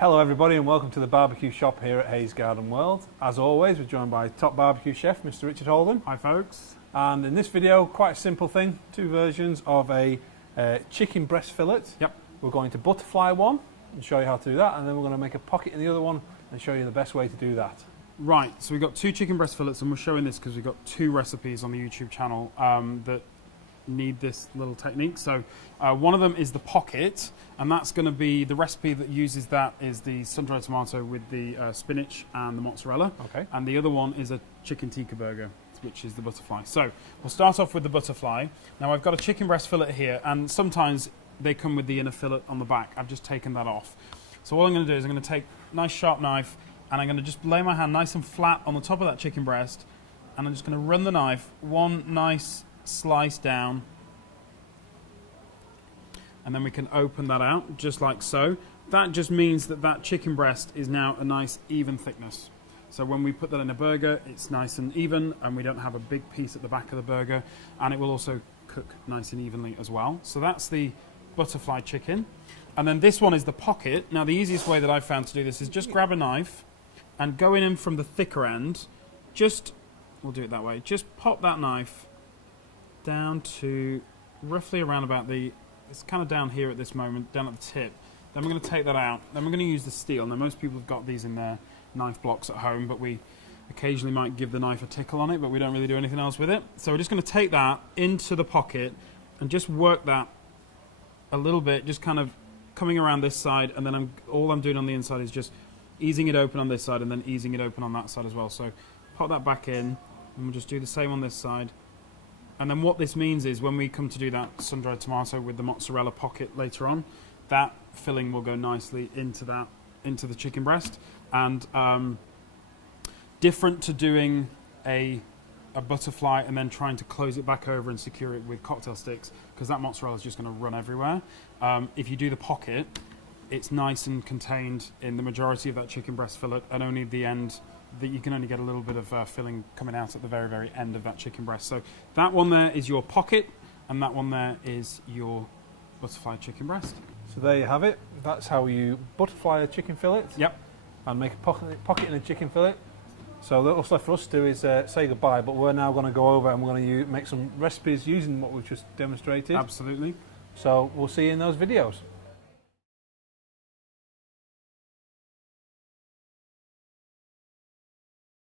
Hello everybody and welcome to the barbecue shop here at Hayes Garden World. As always, we're joined by top barbecue chef Mr. Richard Holden. Hi folks. And in this video, quite a simple thing, two versions of a chicken breast fillet. Yep. We're going to butterfly one and show you how to do that, and then we're going to make a pocket in the other one and show you the best way to do that. Right, so we've got two chicken breast fillets, and we're showing this because we've got two recipes on the YouTube channel that need this little technique. So one of them is the pocket, and that's going to be the recipe that uses that is the sun-dried tomato with the spinach and the mozzarella. Okay. And the other one is a chicken tikka burger, which is the butterfly. So we'll start off with the butterfly. Now I've got a chicken breast fillet here, and sometimes they come with the inner fillet on the back. I've just taken that off. So all I'm going to do is I'm going to take a nice sharp knife, and I'm going to just lay my hand nice and flat on the top of that chicken breast, and I'm just going to run the knife one nice slice down, and then we can open that out just like so. That just means that that chicken breast is now a nice even thickness. So when we put that in a burger, it's nice and even, and we don't have a big piece at the back of the burger, and it will also cook nice and evenly as well. So that's the butterfly chicken. And then this one is the pocket. Now the easiest way that I've found to do this is just grab a knife and go in from the thicker end. We'll do it that way. Just pop that knife down to roughly around about it's kind of down here at this moment, down at the tip. Then we're going to take that out. Then we're going to use the steel. Now most people have got these in their knife blocks at home, but we occasionally might give the knife a tickle on it, but we don't really do anything else with it. So we're just going to take that into the pocket and just work that a little bit, just kind of coming around this side, and then all I'm doing on the inside is just easing it open on this side and then easing it open on that side as well. So pop that back in, and we'll just do the same on this side. And then what this means is when we come to do that sun-dried tomato with the mozzarella pocket later on, that filling will go nicely into the chicken breast. And different to doing a butterfly and then trying to close it back over and secure it with cocktail sticks, because that mozzarella is just going to run everywhere. If you do the pocket, it's nice and contained in the majority of that chicken breast fillet, and only the end that you can only get a little bit of filling coming out at the very, very end of that chicken breast. So that one there is your pocket, and that one there is your butterfly chicken breast. So there you have it. That's how you butterfly a chicken fillet. Yep. And make a pocket in a chicken fillet. So what's left for us to do is say goodbye, but we're now going to go over and we're going to make some recipes using what we've just demonstrated. Absolutely. So we'll see you in those videos.